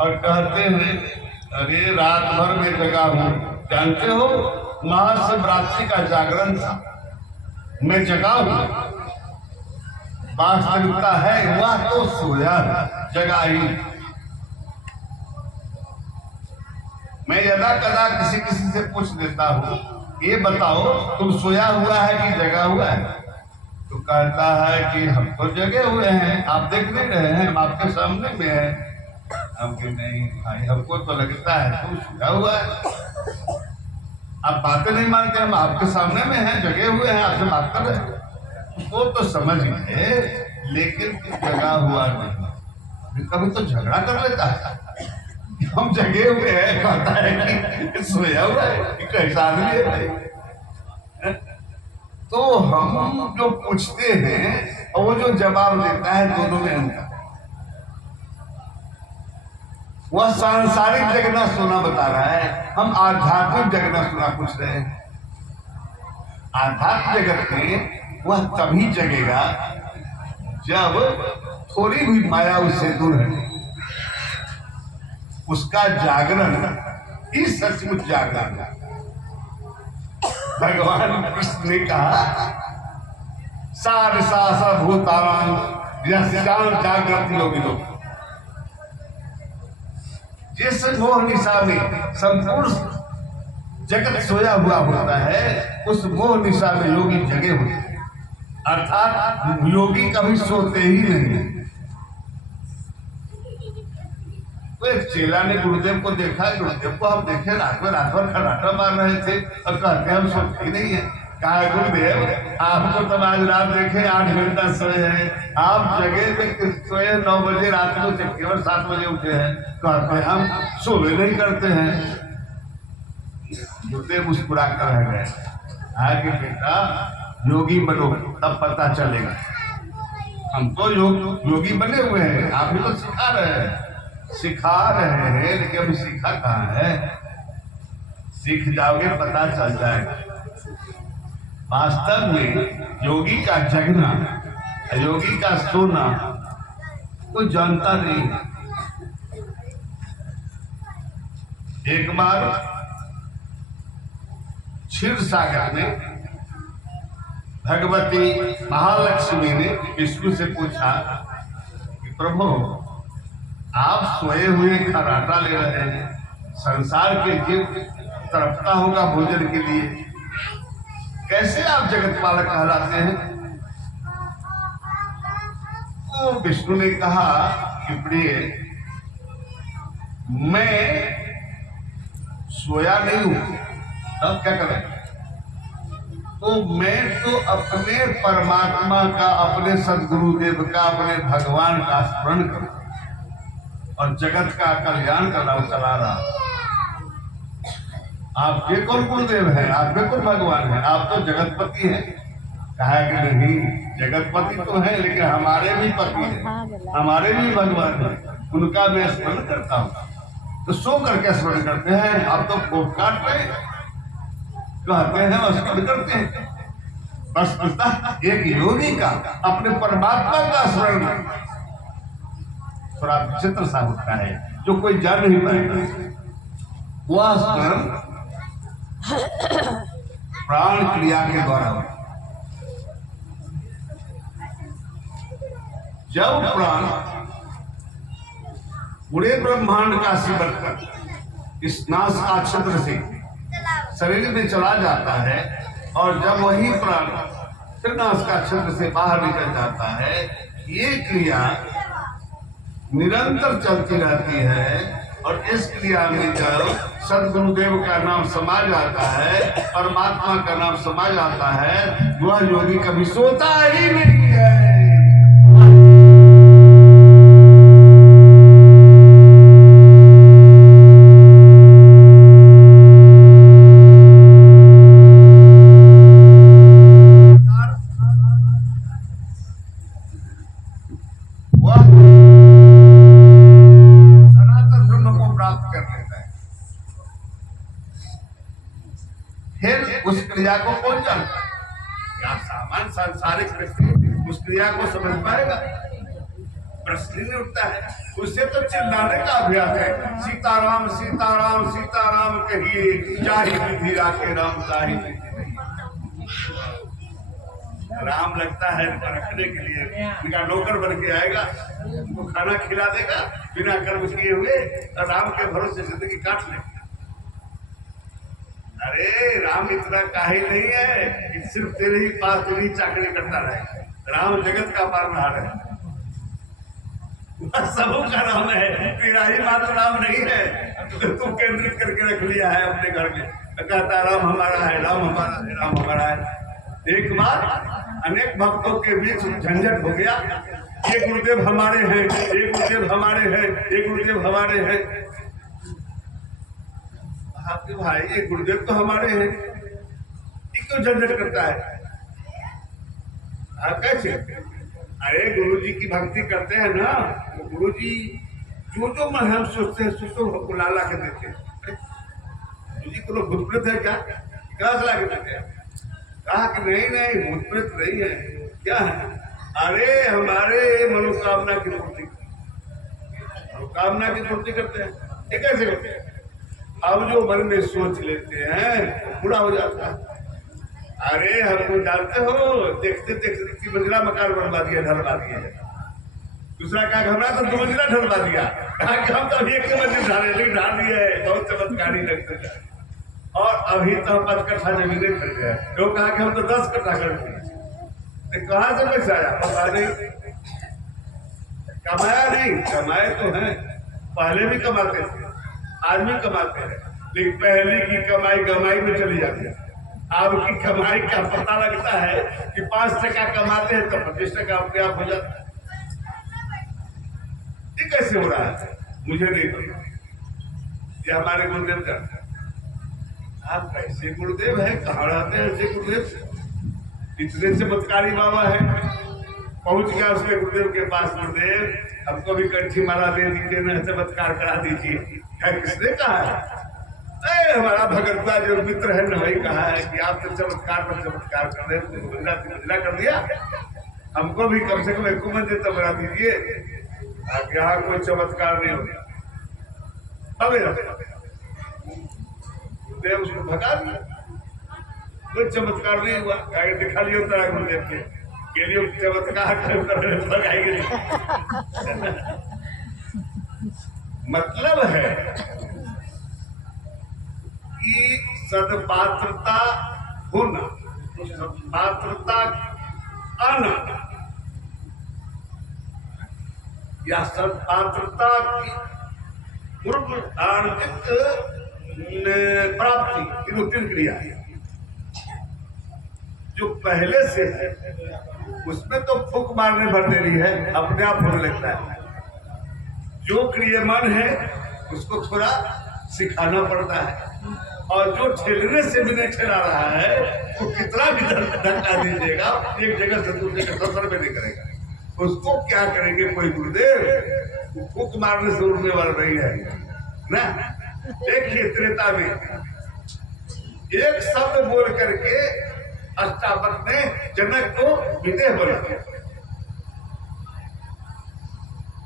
और कहते हैं अरे रात भर में जगा हूं। जानते हो महाशिवरात्रि का जागरण था, मैं जगा हूं। वास्तविकता है वह तो सोया जगा ही। मैं यदा कदा किसी किसी से पूछ लेता हूँ ये बताओ तुम सोया हुआ है कि जगा हुआ है, तो कहता है कि हम तो जगे हुए हैं, आप देख नहीं रहे हैं, हम आपके सामने में हैं। हम कि नहीं भाई, हमको तो लगता है तुम सोया हुआ है, आप बातें नहीं मानते, हम आपके सामने में हैं, जगे हुए हैं, आपसे बात कर रहे हैं। वो तो समझ गए लेकिन जगा हुआ नहीं। कभी तो झगड़ा कर लेता है, हम जगे हुए हैं, कहता है कि सोया हुआ है, कैसा आदमी है भाई। तो हम जो पूछते हैं और वो जो जवाब देता है, दोनों में अंतर। वह सांसारिक जगना सोना बता रहा है, हम आध्यात्मिक जगना सोना पूछ रहे हैं। आध्यात्मिक जगत में वह तभी जगेगा जब थोड़ी भी माया उससे दूर है। उसका जागरण ही सचमुच जागरण है। भगवान कृष्ण ने कहा सारसा भूतान यस्याम जागृत योगी लोग। जिस मोह निशा में संपूर्ण जगत सोया हुआ होता है, उस मोह निशा में योगी जगे होते हैं। अर्थात योगी कभी सोते ही नहीं। तो एक चेला ने गुरुदेव को देखा, गुरुदेव को हम देखे रात भर खराटा मार रहे थे और कहते हम सोते ही नहीं है। कहा गुरुदेव आपको तो आज रात देखे 8 घंटा सोए हैं, आप जगह सोए 9 बजे रात को, केवल 7 बजे उठे हैं, कहते हम सोए नहीं करते हैं। गुरुदेव मुस्कुरा कर रह गए। आगे बेटा योगी बनो तब पता चलेगा। हम तो योगी बने हुए हैं, आप भी तो सिखा रहे हैं लेकिन अभी सीखा कहाँ है। सीख जाओगे पता चल जाएगा। वास्तव में योगी का जगना, योगी का सोना कोई जानता नहीं। एक बार क्षीर सागर में भगवती महालक्ष्मी ने विष्णु से पूछा कि प्रभु आप सोए हुए खराटा ले रहे हैं, संसार के जीव तड़पता होगा भोजन के लिए, कैसे आप जगत पालक कहलाते हैं। तो विष्णु ने कहा कि प्रिय मैं सोया नहीं हूं, तब क्या करें। तो मैं तो अपने परमात्मा का, अपने सदगुरुदेव का, अपने भगवान का स्मरण करूं और जगत का कल्याण करना चला रहा। आपके कौन गुरुदेव हैं, आपके कौन भगवान हैं, आप तो जगतपति हैं। कहा कि नहीं, जगतपति तो है लेकिन हमारे भी पति हैं, हमारे भी भगवान हैं, उनका मैं स्मरण करता हूँ। तो सो करके स्मरण करते हैं, आप तो कोट काट रहे कहते हैं और स्मरण करते हैं। बस एक योगी का अपने परमात्मा का स्मरण थोड़ा विचित्र सा होता है, जो कोई जान नहीं पाएगा। वह स्मरण प्राण क्रिया के द्वारा होता है। जब प्राण पूरे ब्रह्मांड का शिवर कर इस नाश का छिद्र से शरीर में चला जाता है और जब वही प्राण फिर नाश का छिद्र से बाहर निकल जाता है, ये क्रिया निरंतर चलती रहती है। और इस क्रिया में जब सदगुरुदेव का नाम समा जाता है, परमात्मा का नाम समा जाता है, वह योगी कभी सोता ही नहीं है। उस क्रिया को कौन जानता है? क्या सामान्य सांसारिक व्यक्ति उस क्रिया को समझ पाएगा? प्रश्न ही नहीं उठता है। उससे तो चिल्लाने का अभ्यास है, सीताराम सीताराम सीताराम कहिए, चाहे विधि राखे राम ताही विधि नहीं। राम लगता है रखने के लिए, उनका नौकर बन के आएगा, उनको खाना खिला देगा, बिना कर्म किए हुए और राम के भरोसे जिंदगी काट ले। अरे राम इतना काहे नहीं है कि सिर्फ तेरे ही पास तेरी चाकरी करता रहे। राम जगत का पालनहार है, सबों का राम है, तेरा ही मात्र राम नहीं है। तू केंद्रित करके रख लिया है अपने घर में, कहता राम हमारा है, राम हमारा है, राम हमारा है। एक बार अनेक भक्तों के बीच झंझट हो गया, ये गुरुदेव हमारे हैं, ये गुरुदेव हमारे हैं, ये गुरुदेव हमारे हैं। आपके भाई ये गुरुदेव तो हमारे हैं, ये क्यों झंझट करता है? आप कैसे? अरे गुरु जी की भक्ति करते हैं ना, तो गुरु जी जो जो मन हम सोचते हैं सोचो हमको ला के देते हैं। गुरु जी को भूत प्रेत है क्या? कहाँ से ला के देते हैं? कहा कि नहीं नहीं भूत प्रेत नहीं है, क्या है? अरे हमारे मनोकामना की पूर्ति, मनोकामना की पूर्ति करते हैं। ये कैसे करते हैं? अब जो मन में सोच लेते हैं पूरा हो जाता है। अरे हमको जानते हो, देखते देखते मंजिला मकान बनवा दिया, ढलवा दिया। दूसरा कहा घबरा तो 2 मंजिला ढलवा दिया, कहा कि हम तो अभी 1 मंजिल ढाले, लेकिन ढाल दिया है, बहुत चमत्कारी लगते हैं। और अभी तो 5 कट्ठा जमीन खरीद गया, तो कहा कि हम तो 10 कट्ठा कर दिए। कहाँ से पैसा आया पता नहीं, कमाया नहीं, कमाए तो हैं, पहले भी कमाते थे, आज भी कमाते हैं, लेकिन पहले की कमाई गमाई में चली जाती है। अब की कमाई का पता लगता है कि 5 टका कमाते हैं तो 25 टका अपने आप हो जाता है। ये कैसे हो रहा है मुझे नहीं पता, ये हमारे गुरुदेव जानते हैं। आप कैसे गुरुदेव है, कहाँ रहते हैं ऐसे गुरुदेव? इतने चमत्कारी बाबा है। पहुंच गया उसके गुरुदेव के पास, गुरुदेव हमको भी कंठी माला दे दीजिए ना, चमत्कार करा दीजिए। क्या किसने कहा है? हमारा भगतवा जो मित्र है ना, वही कहा है कि आप तो चमत्कार पर चमत्कार कर रहे हैं, मंजिला कर दिया, हमको भी कम से कम 1 मंजिल तो बना दीजिए। यहाँ कोई चमत्कार नहीं होगा, गुरुदेव उसको भगा दिया, कोई चमत्कार नहीं हुआ। दिखा लियो तेरा गुरुदेव के लिए चमत्कार भगाएंगे। मतलब है कि सदपात्रता होना, सदपात्रता आना या सदपात्रता की पूर्व अर्जित प्राप्ति, इन 3 क्रिया है। जो पहले से है उसमें तो फूक मारने भर देनी है, अपने आप होने लगता है। जो क्रियमान है उसको थोड़ा सिखाना पड़ता है, और जो ठेलने से भी नहीं ठेला रहा है वो कितना भी धक्का दीजिएगा, एक जगह से दूसरी जगह सफर में नहीं करेगा। उसको क्या करेंगे कोई गुरुदेव? फूक मारने से उड़ने वाला नहीं है ना। देखिए त्रेता में एक शब्द बोल करके अष्टावक्र ने जनक को विदेह बना दिया।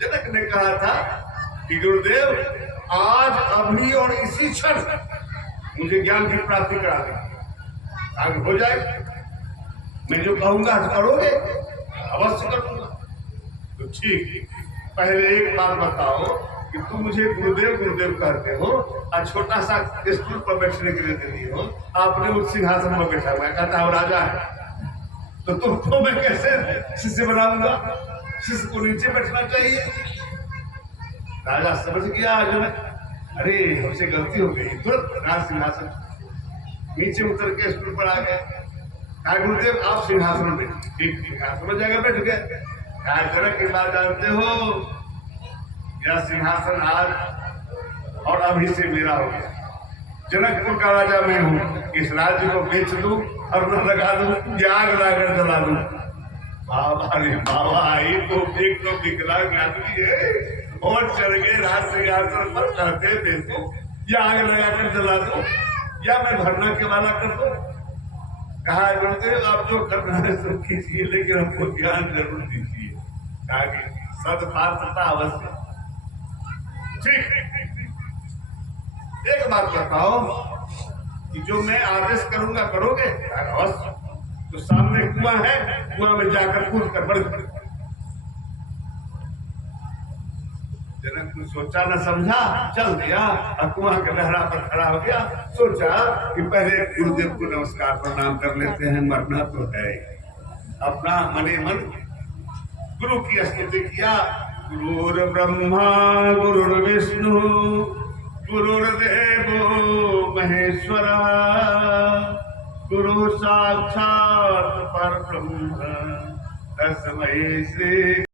जनक ने कहा था कि गुरुदेव आज अभी और इसी क्षण मुझे ज्ञान की प्राप्ति करा दें, आगे हो जाए, मैं जो कहूंगा करोगे, अवश्य करूंगा। तो ठीक, पहले एक बात बताओ कि तुम मुझे गुरुदेव गुरुदेव कहते हो और छोटा सा स्टूल पर बैठने के लिए दे दिए हो, आपने उस सिंहासन पर बैठा हुआ है, कहता है राजा है, तो तुमको मैं कैसे शिष्य बनाऊंगा? शिष्य को नीचे बैठना चाहिए। राजा समझ गया जनक, अरे हमसे गलती हो गई, तुरंत राज सिंहासन नीचे उतर के स्टूल पर आ गए। कहा गुरुदेव आप सिंहासन में बैठे, ठीक सिंहासन में जगह बैठ गए। कहा जनक की बात जानते हो, यह सिंहासन आज और अभी से मेरा हो गया। जनकपुर का राजा मैं हूँ, इस राज्य को बेच दूं और न लगा दूं, या आग लाकर जला दूं। बाबा रे बाबा, एक तो विकलांग आदमी है और चढ़ गए राज सिंहासन पर, कहते बेचो या आग लगाकर जला दो या मैं भरना के वाला कर दो। कहा गुरुदेव आप जो करना है सब कीजिए, लेकिन हमको ज्ञान जरूर दीजिए। कहा कि सदपात्रता अवश्य। ठीक, एक बात बताओ कि जो मैं आदेश करूंगा करोगे? अवश्य। तो सामने कुआं है, कुआं में जाकर कूद कर बढ़। जनक ने सोचा न समझा, चल दिया और कुआं के लहरा पर खड़ा हो गया। सोचा कि पहले गुरुदेव को नमस्कार प्रणाम कर लेते हैं, मरना तो है। अपना मने मन गुरु की स्तुति किया। गुरुर ब्रह्मा गुरुर्विष्णु गुरुर्देवो महेश्वरा गुरु साक्षात् परब्रह्म तस्मै श्री